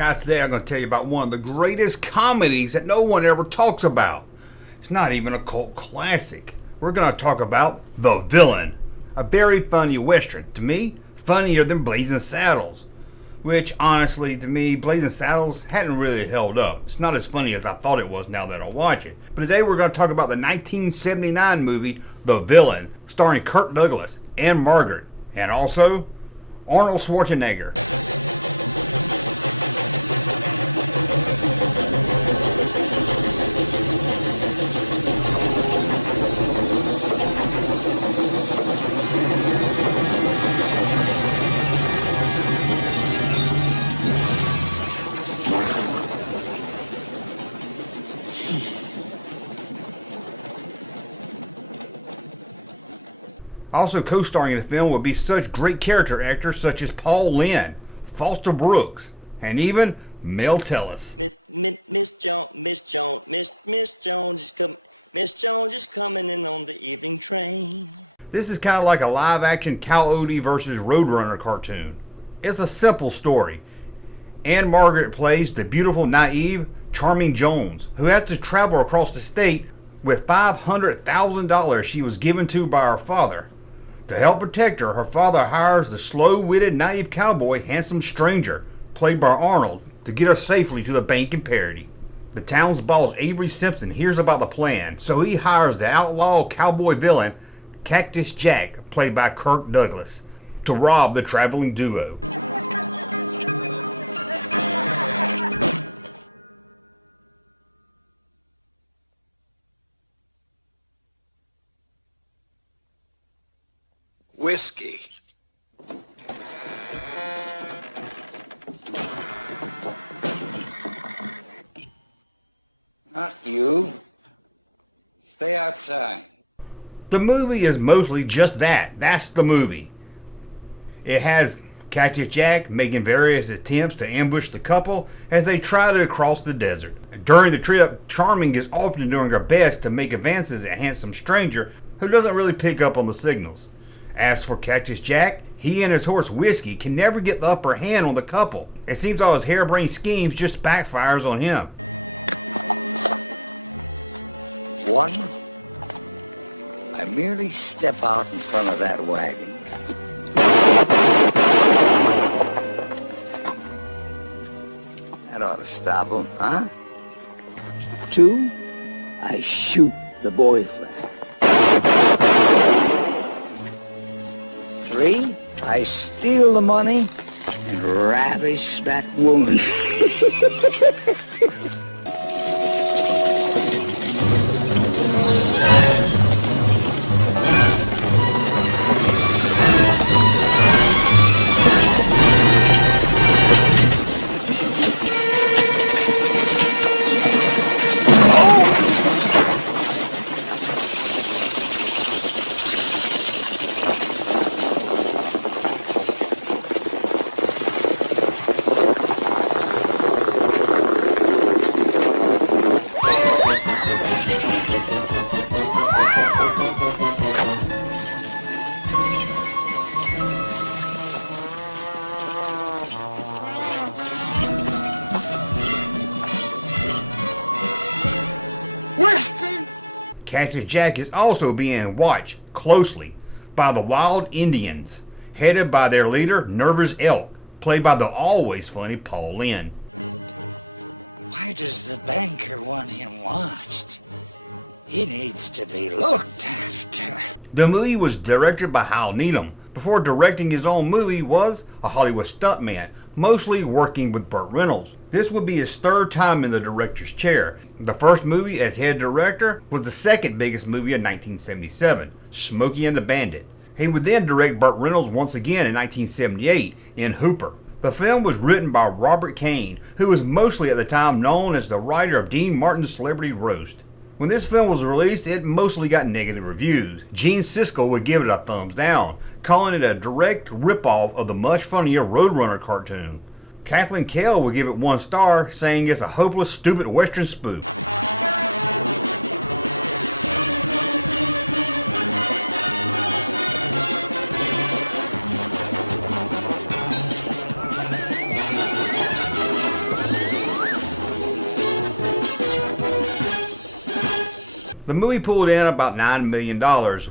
Guys, today I'm going to tell you about one of the greatest comedies that no one ever talks about. It's not even a cult classic. We're going to talk about The Villain, a very funny western. To me, funnier than Blazing Saddles. Which, honestly, to me, Blazing Saddles hadn't really held up. It's not as funny as I thought it was now that I watch it. But today we're going to talk about the 1979 movie, The Villain, starring Kirk Douglas and Margaret, and also Arnold Schwarzenegger. Also co-starring in the film would be such great character actors such as Paul Lynde, Foster Brooks, and even Mel Tillis. Miss Jones is coming in on the evening train. This is kind of like a live-action Cal Odie versus Roadrunner cartoon. It's a simple story. Anne Margaret plays the beautiful, naive, charming Jones, who has to travel across the state with $500,000 she was given to by her father. To help protect her, her father hires the slow-witted, naive cowboy Handsome Stranger, played by Arnold, to get her safely to the bank in Parody. The town's boss, Avery Simpson, hears about the plan, so he hires the outlaw cowboy villain, Cactus Jack, played by Kirk Douglas, to rob the traveling duo. Whiskey. Not you. Stay outside. The movie is mostly just that. That's the movie. It has Cactus Jack making various attempts to ambush the couple as they try to cross the desert. During the trip, Charming is often doing her best to make advances at Handsome Stranger, who doesn't really pick up on the signals. As for Cactus Jack, he and his horse Whiskey can never get the upper hand on the couple. It seems all his harebrained schemes just backfires on him. One, I merely step out in front of that wagon. That ought to stop him, huh? Two, I shoot the boyfriend. Three, I steal the money and ravish that woman. Cactus Jack is also being watched closely by the Wild Indians, headed by their leader, Nervous Elk, played by the always funny Paul Lynde. Why does the banker want him watched? He needs to be looked after. The movie was directed by Hal Needham. Before directing his own movie was a Hollywood stuntman, mostly working with Burt Reynolds. This would be his third time in the director's chair. The first movie as head director was the second biggest movie of 1977, Smokey and the Bandit. He would then direct Burt Reynolds once again in 1978 in Hooper. The film was written by Robert Kane, who was mostly at the time known as the writer of Dean Martin's Celebrity Roast. When this film was released, it mostly got negative reviews. Gene Siskel would give it a thumbs down, calling it a direct ripoff of the much funnier Roadrunner cartoon. Kathleen Kael would give it 1 star, saying it's a hopeless, stupid Western spoof. movie pulled in about $9 million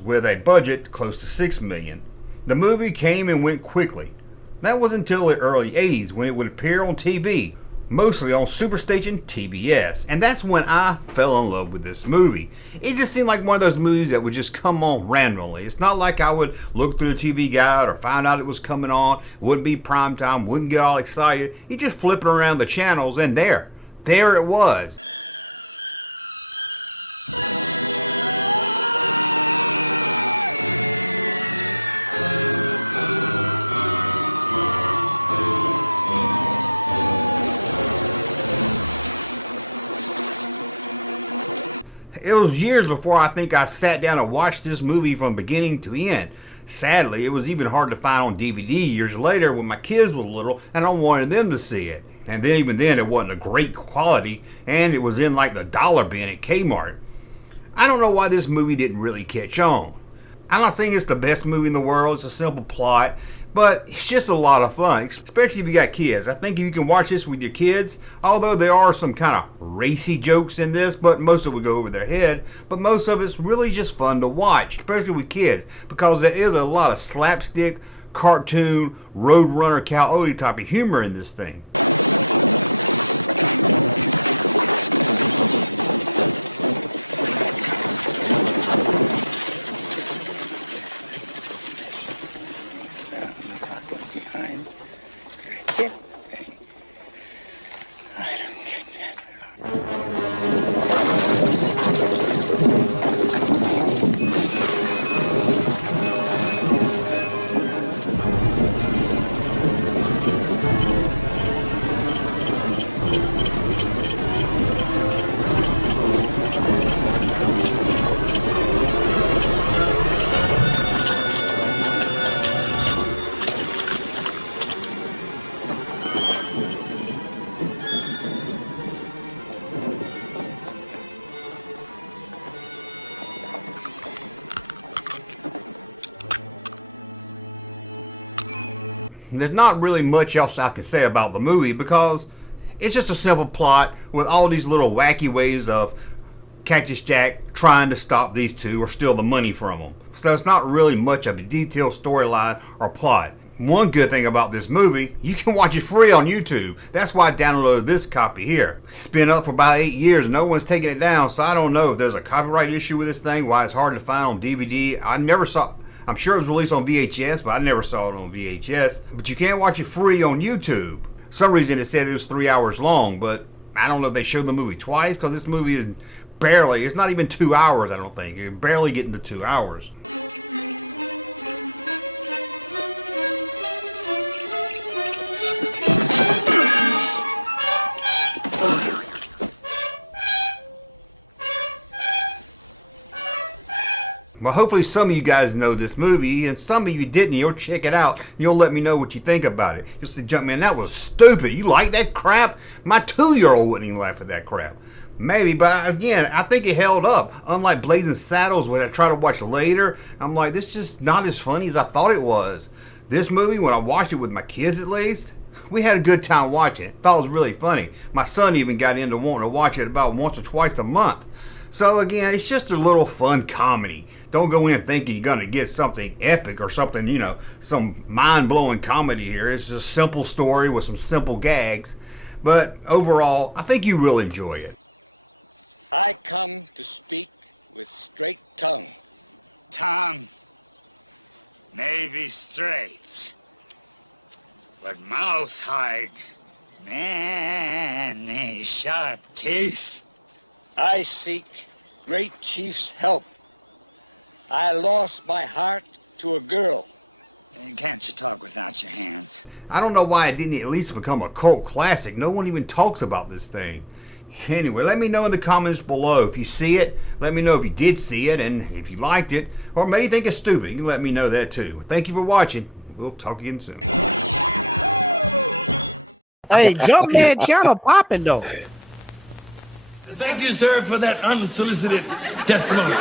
with a budget close to $6 million. The movie came and went quickly. That was until the early 80s when it would appear on TV, mostly on Superstation TBS, and that's when I fell in love with this movie. It just seemed like one of those movies that would just come on randomly. It's not like I would look through the TV guide or find out it was coming on, wouldn't be prime time, wouldn't get all excited. You just flip it around the channels and there it was. It was years before I think I sat down and watched this movie from beginning to end. Sadly, it was even hard to find on DVD years later when my kids were little and I wanted them to see it. And then even then it wasn't a great quality and it was in like the dollar bin at Kmart. I don't know why this movie didn't really catch on. I'm not saying it's the best movie in the world, it's a simple plot, but it's just a lot of fun, especially if you got kids. I think you can watch this with your kids, although there are some kind of racy jokes in this, but most of it will go over their head. But most of it's really just fun to watch, especially with kids, because there is a lot of slapstick, cartoon, Roadrunner, Coyote type of humor in this thing. There's not really much else I can say about the movie because it's just a simple plot with all these little wacky ways of Cactus Jack trying to stop these two or steal the money from them. So it's not really much of a detailed storyline or plot. One good thing about this movie, you can watch it free on YouTube. That's why I downloaded this copy here. It's been up for about 8 years. No one's taking it down, so I don't know if there's a copyright issue with this thing, why it's hard to find on DVD. I never saw... I'm sure it was released on VHS, but I never saw it on VHS. But you can't watch it free on YouTube. For some reason it said it was 3 hours long, but I don't know if they showed the movie twice, because this movie is barely, it's not even 2 hours, I don't think. You're barely getting to 2 hours. Well, hopefully some of you guys know this movie, and some of you didn't. You'll check it out. You'll let me know what you think about it. You'll say, Junkman, that was stupid. You like that crap? My 2-year-old wouldn't even laugh at that crap. Maybe, but again, I think it held up. Unlike Blazing Saddles, when I try to watch later, I'm like, this is just not as funny as I thought it was. This movie, when I watched it with my kids at least, we had a good time watching it. Thought it was really funny. My son even got into wanting to watch it about once or twice a month. So again, it's just a little fun comedy. Don't go in thinking you're going to get something epic or something, you know, some mind-blowing comedy here. It's just a simple story with some simple gags. But overall, I think you will enjoy it. I come to speak with straight tongue. Tongue may be straight, but mouth hide many sharp teeth. I seek great chief's help. I lost my heart to a girl. And can't you talk without your hands? I don't know why it didn't at least become a cult classic. No one even talks about this thing. Anyway, let me know in the comments below if you see it. Let me know if you did see it and if you liked it. Or maybe you think it's stupid. You can let me know that too. Thank you for watching. We'll talk again soon. Hey, Junkman channel popping though. Thank you, sir, for that unsolicited testimony.